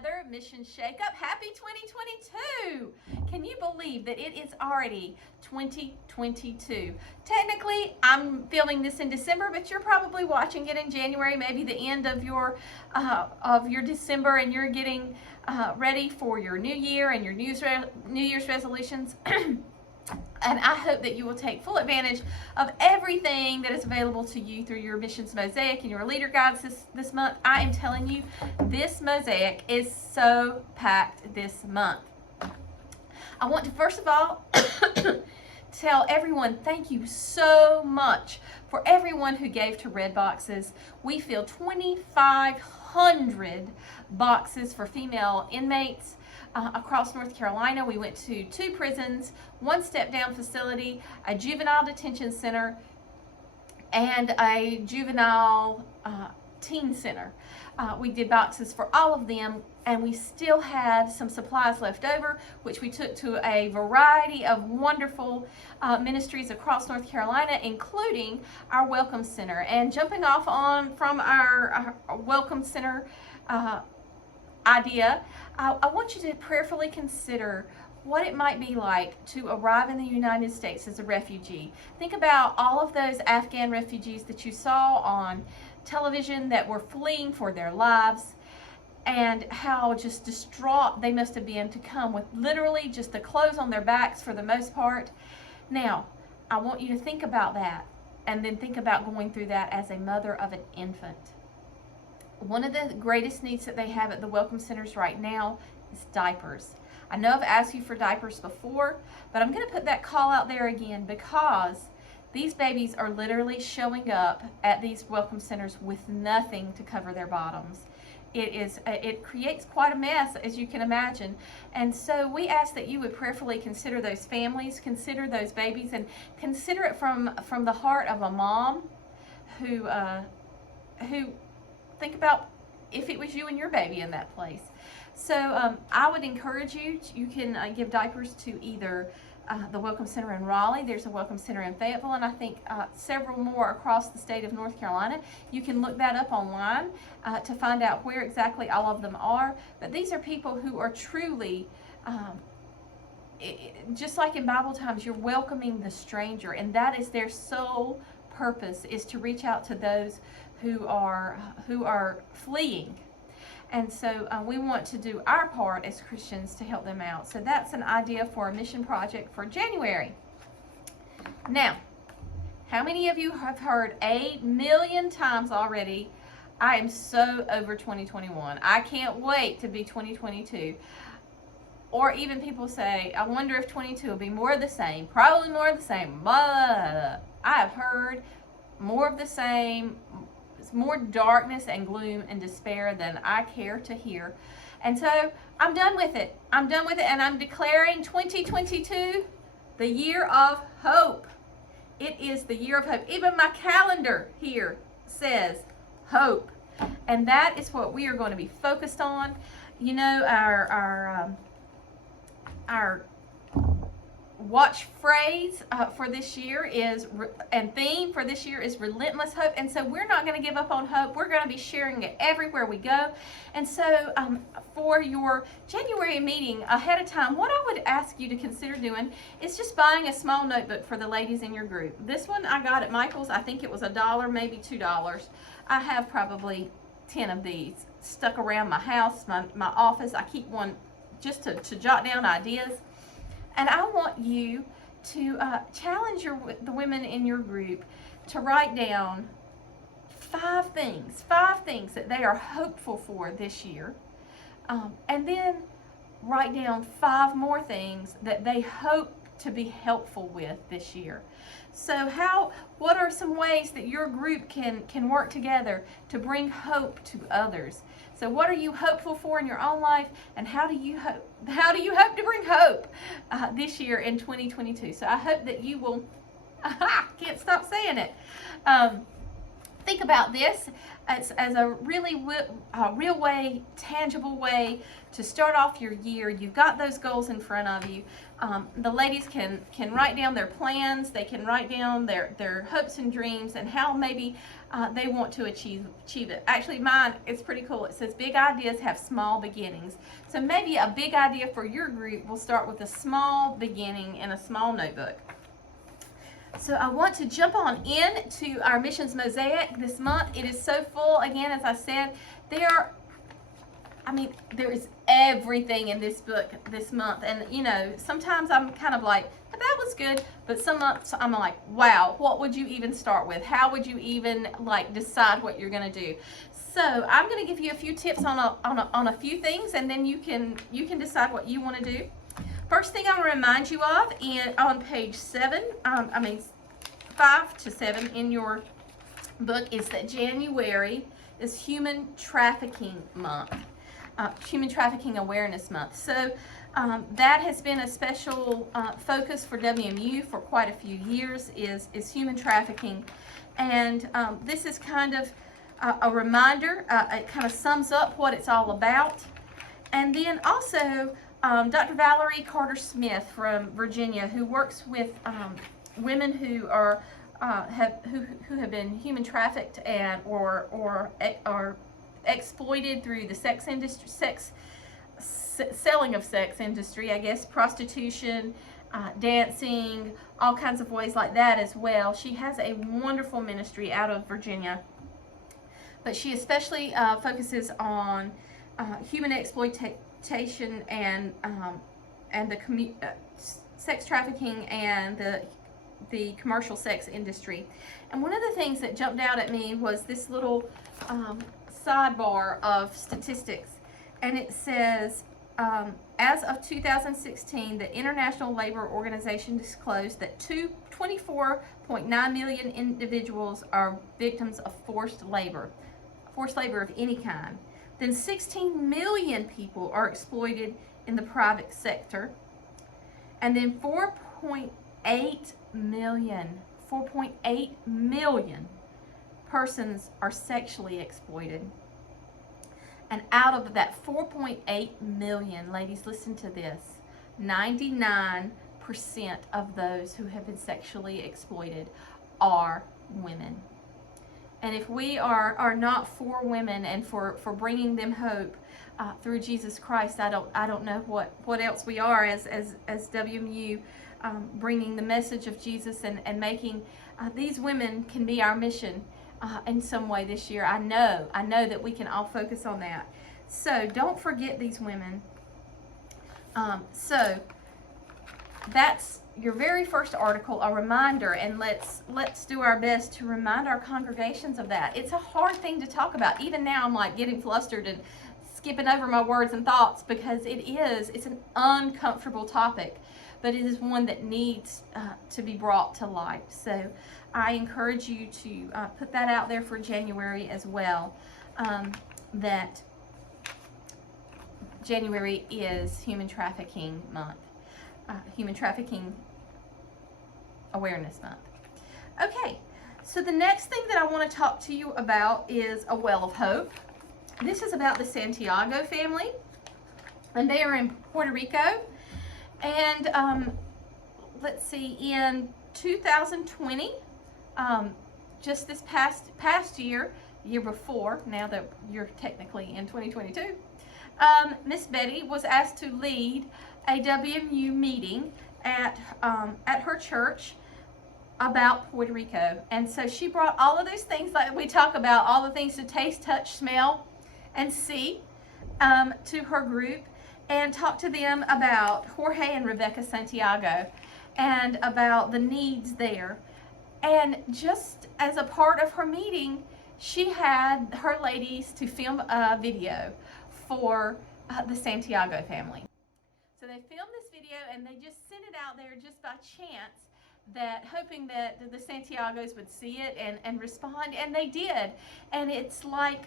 another Mission Shakeup. Happy 2022! Can you believe that it is already 2022? Technically, I'm filming this in December, but you're probably watching it in January, maybe the end of your December, and you're getting ready for your new year and your New Year's resolutions. And I hope that you will take full advantage of everything that is available to you through your Missions Mosaic and your leader guides this month. I am telling you, this mosaic is so packed this month. I want to first of all tell everyone thank you so much for everyone who gave to Red Boxes. We filled 2,500 boxes for female inmates across North Carolina. We went to 2 prisons, 1 step-down facility, a juvenile detention center, and a juvenile teen center. We did boxes for all of them, and we still had some supplies left over, which we took to a variety of wonderful ministries across North Carolina, including our Welcome Center. And jumping off from our Welcome Center idea, I want you to prayerfully consider what it might be like to arrive in the United States as a refugee. Think about all of those Afghan refugees that you saw on television that were fleeing for their lives, and how just distraught they must have been to come with literally just the clothes on their backs for the most part. Now, I want you to think about that, and then think about going through that as a mother of an infant. One of the greatest needs that they have at the Welcome Centers right now is diapers. I know I've asked you for diapers before, but I'm going to put that call out there again, because these babies are literally showing up at these Welcome Centers with nothing to cover their bottoms. It creates quite a mess, as you can imagine. And so we ask that you would prayerfully consider those families, consider those babies, and consider it from the heart of a mom who think about if it was you and your baby in that place. So I would encourage you, you can give diapers to either the Welcome Center in Raleigh. There's a Welcome Center in Fayetteville, and I think several more across the state of North Carolina. You can look that up online to find out where exactly all of them are. But these are people who are truly, just like in Bible times, you're welcoming the stranger, and that is their sole purpose, is to reach out to those who are fleeing. And so we want to do our part as Christians to help them out. So that's an idea for a mission project for January. Now, how many of you have heard 1,000,000 times already, I am so over 2021. I can't wait to be 2022. Or even people say, I wonder if 22 will be more of the same. Probably more of the same. But I have heard more of the same, more darkness and gloom and despair than I care to hear. And so I'm done with it. I'm done with it, and I'm declaring 2022 the year of hope. It is the year of hope. Even my calendar here says hope. And that is what we are going to be focused on. You know, our watch phrase for this year is, and theme for this year is relentless hope. And so we're not going to give up on hope. We're going to be sharing it everywhere we go. And so for your January meeting ahead of time, what I would ask you to consider doing is just buying a small notebook for the ladies in your group. This one I got at Michael's. I think it was $1, maybe $2. I have probably 10 of these stuck around my house, my office. I keep one just to jot down ideas. And I want you to challenge the women in your group to write down 5 things that they are hopeful for this year. And then write down 5 more things that they hope to be helpful with this year. So what are some ways that your group can work together to bring hope to others? So what are you hopeful for in your own life, and how do you hope to bring hope this year in 2022? So I hope that you will, can't stop saying it, think about this as a really real way, tangible way to start off your year. You've got those goals in front of you. The ladies can write down their plans. They can write down their hopes and dreams and how maybe they want to achieve it. Actually, mine is pretty cool. It says big ideas have small beginnings. So maybe a big idea for your group will start with a small beginning in a small notebook. So I want to jump on in to our Missions Mosaic this month. It is so full. Again, as I said, there is everything in this book this month. And, you know, sometimes I'm kind of like, that was good. But some months I'm like, wow, what would you even start with? How would you even, like, decide what you're going to do? So I'm going to give you a few tips on a few things, and then you can decide what you want to do. First thing I want to remind you of on page 5 to 7 in your book is that January is Human Trafficking Month, Human Trafficking Awareness Month. So that has been a special focus for WMU for quite a few years is human trafficking. And this is kind of a reminder. It kind of sums up what it's all about. And then also, Dr. Valerie Carter-Smith from Virginia, who works with women who are who have been human trafficked and or exploited through the sex industry, selling of sex industry, I guess, prostitution, dancing, all kinds of ways like that as well. She has a wonderful ministry out of Virginia, but she especially focuses on human exploitation and the sex trafficking and the commercial sex industry. And one of the things that jumped out at me was this little sidebar of statistics, and it says, as of 2016, the International Labor Organization disclosed that 24.9 million individuals are victims of forced labor of any kind. Then 16 million people are exploited in the private sector. And then 4.8 million persons are sexually exploited. And out of that 4.8 million, ladies, listen to this, 99% of those who have been sexually exploited are women. And if we are not for women and for bringing them hope through Jesus Christ, I don't know what else we are as WMU, bringing the message of Jesus and making these women can be our mission in some way this year. I know that we can all focus on that. So don't forget these women. So that's your very first article, a reminder, and let's do our best to remind our congregations of that. It's a hard thing to talk about. Even now I'm like getting flustered and skipping over my words and thoughts because it's an uncomfortable topic, but it is one that needs to be brought to light. So I encourage you to put that out there for January as well, that January is Human Trafficking Month, Human Trafficking Awareness Month. Okay, so the next thing that I want to talk to you about is a well of hope. This is about the Santiago family, and they are in Puerto Rico. And let's see, in 2020, just this past year before, now that you're technically in 2022, Miss Betty was asked to lead a WMU meeting at her church about Puerto Rico. And so she brought all of those things that we talk about, all the things to taste, touch, smell, and see to her group, and talked to them about Jorge and Rebecca Santiago and about the needs there. And just as a part of her meeting, she had her ladies to film a video for the Santiago family. So they filmed this video and they just sent it out there just by chance, that hoping that the Santiagos would see it and respond, and they did. And it's like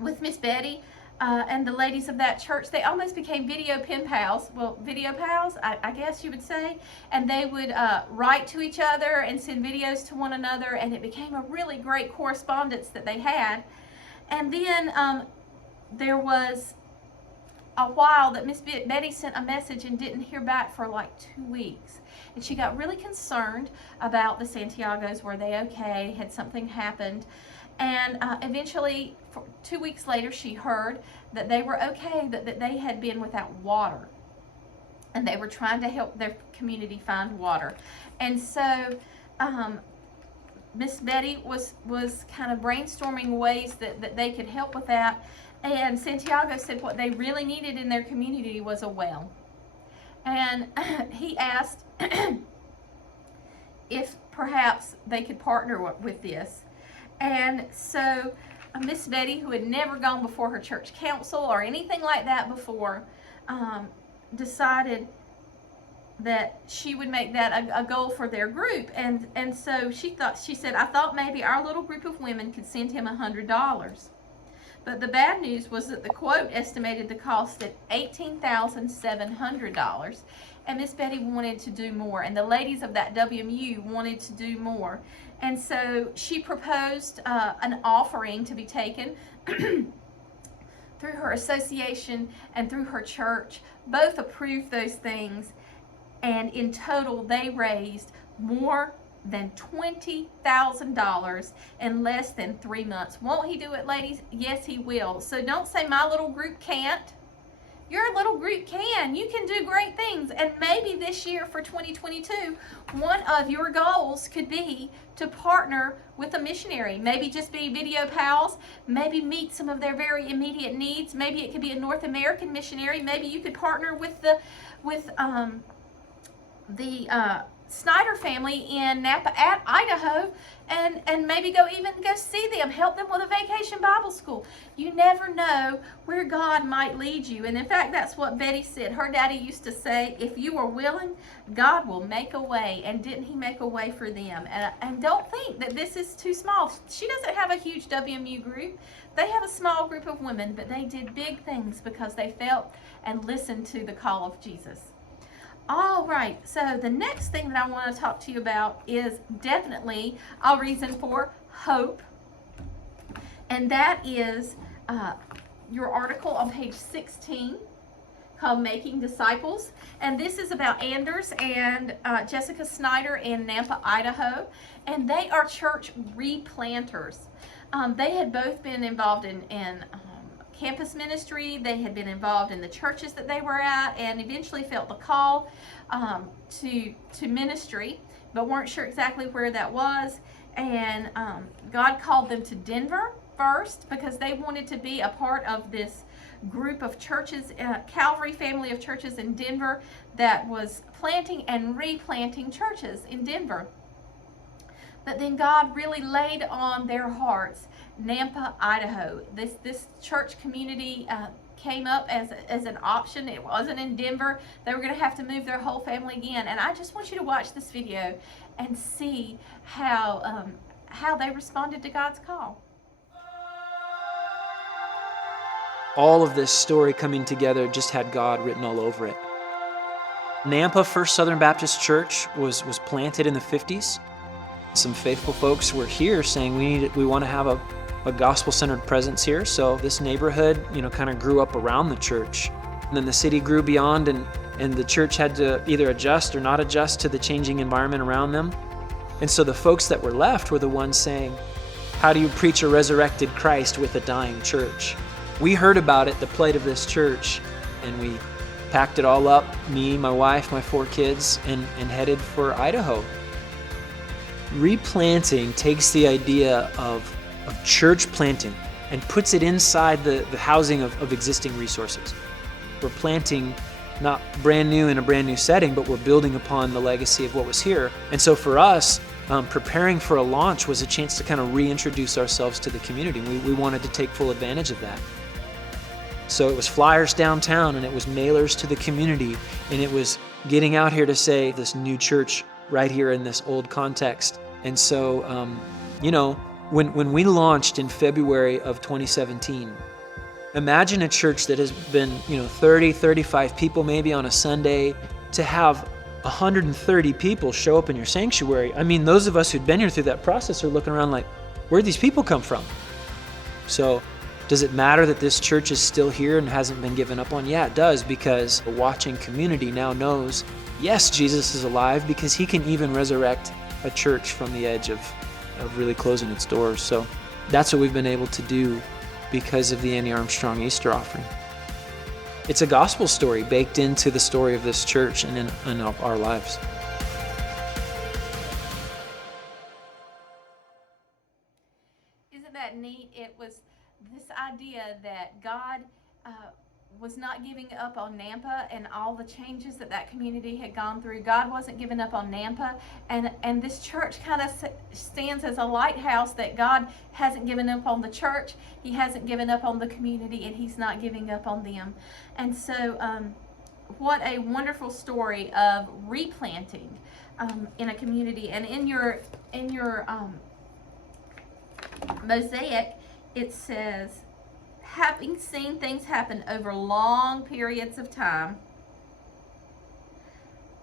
with Miss Betty, and the ladies of that church, they almost became video pen pals. Well, video pals, I guess you would say. And they would write to each other and send videos to one another, and it became a really great correspondence that they had. And then there was a while that Miss Betty sent a message and didn't hear back for like 2 weeks. And she got really concerned about the Santiagos. Were they okay? Had something happened? And eventually, 2 weeks later, she heard that they were okay, that they had been without water. And they were trying to help their community find water. And so Miss Betty was kind of brainstorming ways that they could help with that. And Santiago said what they really needed in their community was a well. And he asked if perhaps they could partner with this. And so Miss Betty, who had never gone before her church council or anything like that before, decided that she would make that a goal for their group. And so she said, I thought maybe our little group of women could send him $100. But the bad news was that the quote estimated the cost at $18,700. And Miss Betty wanted to do more, and the ladies of that WMU wanted to do more. And so she proposed an offering to be taken through her association and through her church. Both approved those things, and in total they raised more than $20,000 in less than 3 months. Won't he do it, ladies? Yes, he will. So don't say my little group can't. Your little group can. You can do great things. And maybe this year for 2022, one of your goals could be to partner with a missionary. Maybe just be video pals. Maybe meet some of their very immediate needs. Maybe it could be a North American missionary. Maybe you could partner with the Snyder family in Napa, Idaho, and maybe go see them, help them with a vacation Bible school. You never know where God might lead you. And in fact, that's what Betty said. Her daddy used to say, if you are willing, God will make a way. And didn't he make a way for them? And don't think that this is too small. She doesn't have a huge WMU group. They have a small group of women, but they did big things because they felt and listened to the call of Jesus. All right, so the next thing that I want to talk to you about is definitely a reason for hope. And that is your article on page 16 called Making Disciples. And this is about Anders and Jessica Snyder in Nampa, Idaho. And they are church replanters. They had both been involved in campus ministry. They had been involved in the churches that they were at, and eventually felt the call to ministry, but weren't sure exactly where that was. And God called them to Denver first because they wanted to be a part of this group of churches, Calvary family of churches in Denver that was planting and replanting churches in Denver. But then God really laid on their hearts Nampa, Idaho. This church community came up as an option. It wasn't in Denver. They were going to have to move their whole family again. And I just want you to watch this video and see how they responded to God's call. All of this story coming together just had God written all over it. Nampa First Southern Baptist Church was planted in the 50s. Some faithful folks were here saying we want to have a gospel-centered presence here. So this neighborhood, kind of grew up around the church. And then the city grew beyond, and the church had to either adjust or not adjust to the changing environment around them. And so the folks that were left were the ones saying, how do you preach a resurrected Christ with a dying church? We heard about it, the plight of this church, and we packed it all up, me, my wife, my 4 kids, and headed for Idaho. Replanting takes the idea of church planting and puts it inside the housing of existing resources. We're planting not brand new in a brand new setting, but we're building upon the legacy of what was here. And so for us, preparing for a launch was a chance to kind of reintroduce ourselves to the community. We wanted to take full advantage of that. So it was flyers downtown, and it was mailers to the community, and it was getting out here to say this new church right here in this old context. And so, when we launched in February of 2017, Imagine a church that has been, 30, 35 people maybe on a Sunday, to have 130 people show up in your sanctuary. I mean, those of us who'd been here through that process are looking around like, where'd these people come from? So does it matter that this church is still here and hasn't been given up on? Yeah, it does, because the watching community now knows, yes, Jesus is alive, because he can even resurrect a church from the edge of really closing its doors. So that's what we've been able to do because of the Annie Armstrong Easter offering. It's a gospel story baked into the story of this church and in our lives. Isn't that neat? It was this idea that God was not giving up on Nampa and all the changes that community had gone through. God wasn't giving up on Nampa, and this church kind of stands as a lighthouse that God hasn't given up on the church, he hasn't given up on the community, and he's not giving up on them. And so what a wonderful story of replanting in a community. And in your mosaic, it says, having seen things happen over long periods of time,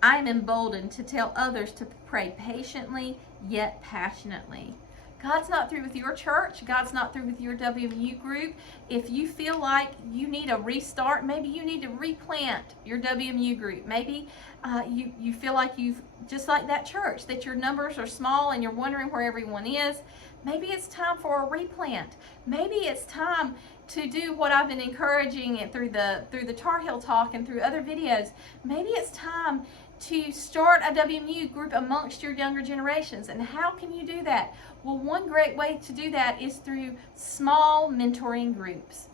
I am emboldened to tell others to pray patiently yet passionately. God's not through with your church. God's not through with your WMU group. If you feel like you need a restart, maybe you need to replant your WMU group. Maybe you feel like you've, just like that church, that your numbers are small and you're wondering where everyone is. Maybe it's time for a replant. Maybe it's time to do what I've been encouraging it through the Tar Heel Talk and through other videos. Maybe it's time to start a WMU group amongst your younger generations. And how can you do that? Well, one great way to do that is through small mentoring groups.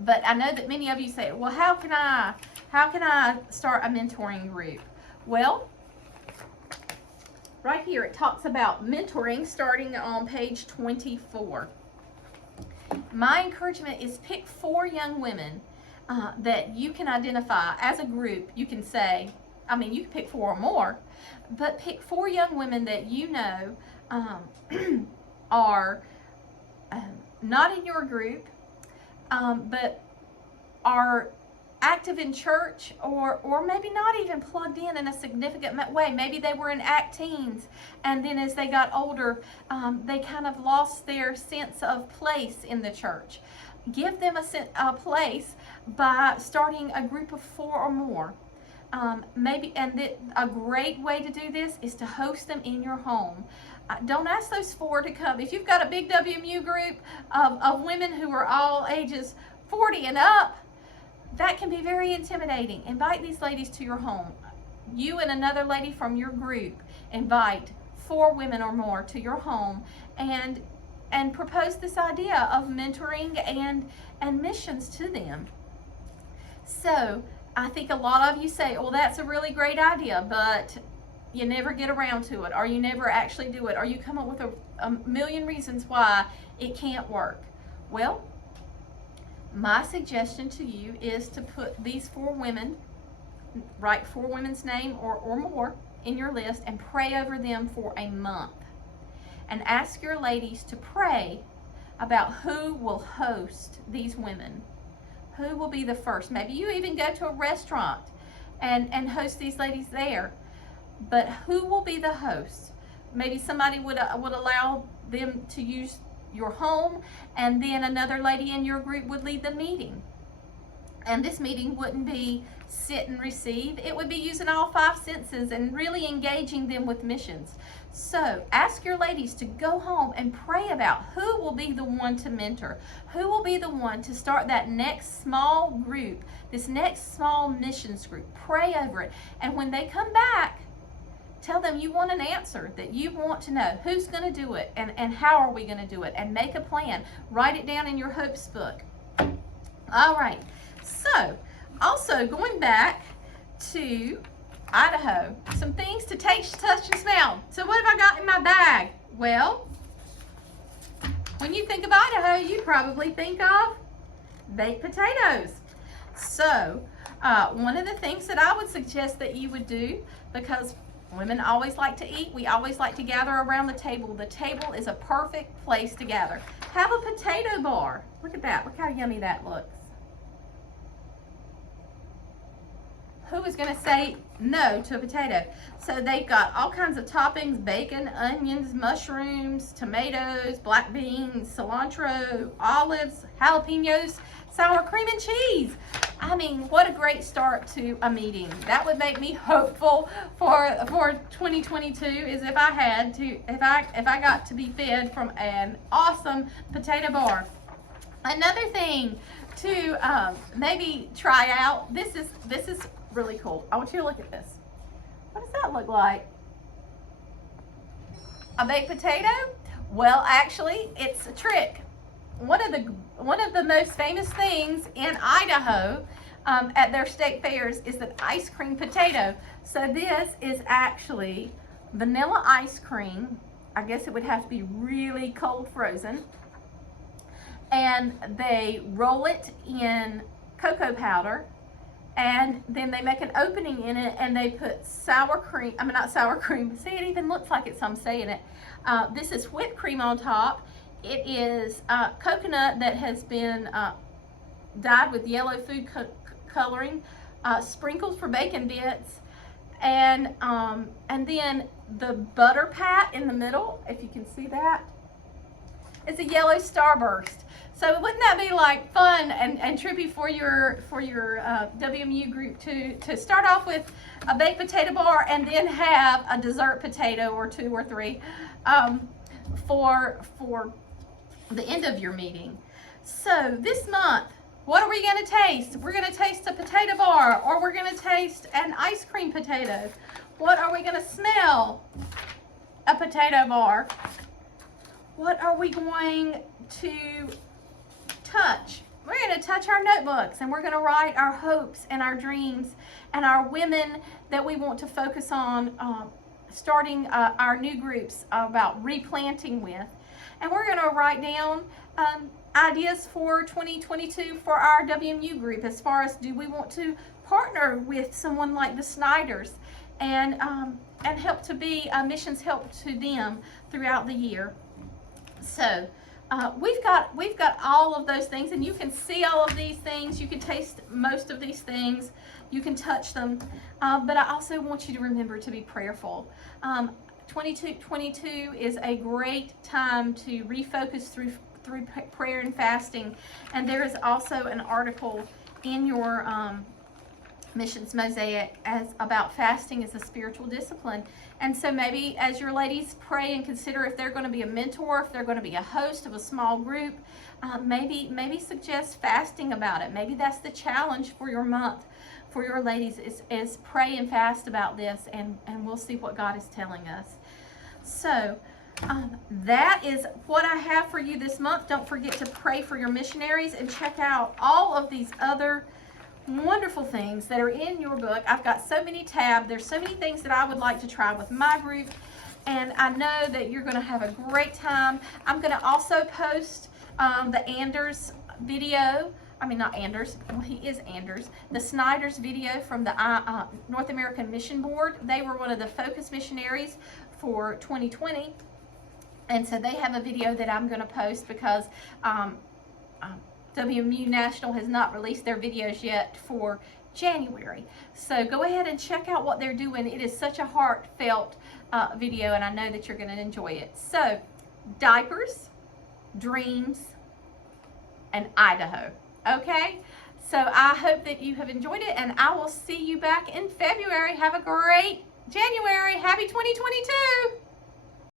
But I know that many of you say, well, how can I start a mentoring group? Well, right here it talks about mentoring starting on page 24. My encouragement is pick 4 young women that you can identify as a group. You can say, you can pick 4 or more, but pick 4 young women that you know are not in your group, but are active in church, or maybe not even plugged in a significant way. Maybe they were in ACT Teens, and then as they got older, they kind of lost their sense of place in the church. Give them a place by starting a group of 4 or more. A great way to do this is to host them in your home. Don't ask those 4 to come. If you've got a big WMU group of women who are all ages 40 and up, that can be very intimidating. Invite these ladies to your home. You and another lady from your group invite 4 women or more to your home and propose this idea of mentoring and missions to them. So I think a lot of you say, well, that's a really great idea, but you never get around to it, or you never actually do it, or you come up with a million reasons why it can't work. Well, my suggestion to you is to put these 4 women, write 4 women's name or more in your list, and pray over them for a month. And ask your ladies to pray about who will host these women. Who will be the first? Maybe you even go to a restaurant and host these ladies there. But who will be the host? Maybe somebody would allow them to use your home, and then another lady in your group would lead the meeting. And this meeting wouldn't be sit and receive. It would be using all 5 senses and really engaging them with missions. So ask your ladies to go home and pray about who will be the one to mentor, who will be the one to start that next small group, this next small missions group. Pray over it. And when they come back, tell them you want an answer, that you want to know who's going to do it and how are we going to do it, and make a plan. Write it down in your hopes book. All right. So, also going back to Idaho, some things to taste, touch, and smell. So what have I got in my bag? Well, when you think of Idaho, you probably think of baked potatoes. So, one of the things that I would suggest that you would do, because Women always like to eat. We always like to gather around the table. The table is a perfect place to gather. Have a potato bar. Look at that. Look how yummy that looks. Who is going to say no to a potato? So they've got all kinds of toppings: bacon, onions, mushrooms, tomatoes, black beans, cilantro, olives, jalapenos, sour cream and cheese. I mean, what a great start to a meeting. That would make me hopeful for 2022, is if I got to be fed from an awesome potato bar. Another thing to maybe try out. This is really cool. I want you to look at this. What does that look like? A baked potato? Well, actually, it's a trick. One of the most famous things in Idaho at their state fairs is the ice cream potato. So this is actually vanilla ice cream. I guess it would have to be really cold frozen. And they roll it in cocoa powder, and then they make an opening in it, and they put sour cream, not sour cream, see, it even looks like it, so I'm saying it. This is whipped cream on top. It is coconut that has been dyed with yellow food coloring, sprinkled for bacon bits, and then the butter pat in the middle, if you can see that, is a yellow starburst. So wouldn't that be like fun and trippy for your WMU group to start off with a baked potato bar and then have a dessert potato or 2 or 3 for the end of your meeting. So this month, what are we going to taste? We're going to taste a potato bar, or we're going to taste an ice cream potato. What are we going to smell? A potato bar. What are we going to touch? We're going to touch our notebooks, and we're going to write our hopes and our dreams and our women that we want to focus on starting our new groups about replanting with. And we're going to write down ideas for 2022 for our WMU group, as far as, do we want to partner with someone like the Snyders and help to be missions help to them throughout the year. So we've got all of those things, and you can see all of these things. You can taste most of these things. You can touch them. But I also want you to remember to be prayerful. 2022 is a great time to refocus through prayer and fasting. And there is also an article in your Missions Mosaic about fasting as a spiritual discipline. And so maybe as your ladies pray and consider if they're going to be a mentor, if they're going to be a host of a small group, maybe suggest fasting about it. Maybe that's the challenge for your month for your ladies, is pray and fast about this, and we'll see what God is telling us. So that is what I have for you this month. Don't forget to pray for your missionaries and check out all of these other wonderful things that are in your book. I've got so many tabs. There's so many things that I would like to try with my group, and I know that you're going to have a great time. I'm going to also post the Anders video. Not Anders, well, he is Anders. The Snyders video from the North American Mission Board. They were one of the focus missionaries for 2020. And so they have a video that I'm going to post because WMU National has not released their videos yet for January. So go ahead and check out what they're doing. It is such a heartfelt video, and I know that you're going to enjoy it. So, diapers, dreams, and Idaho. Okay? So I hope that you have enjoyed it, and I will see you back in February. Have a great January. Happy 2022!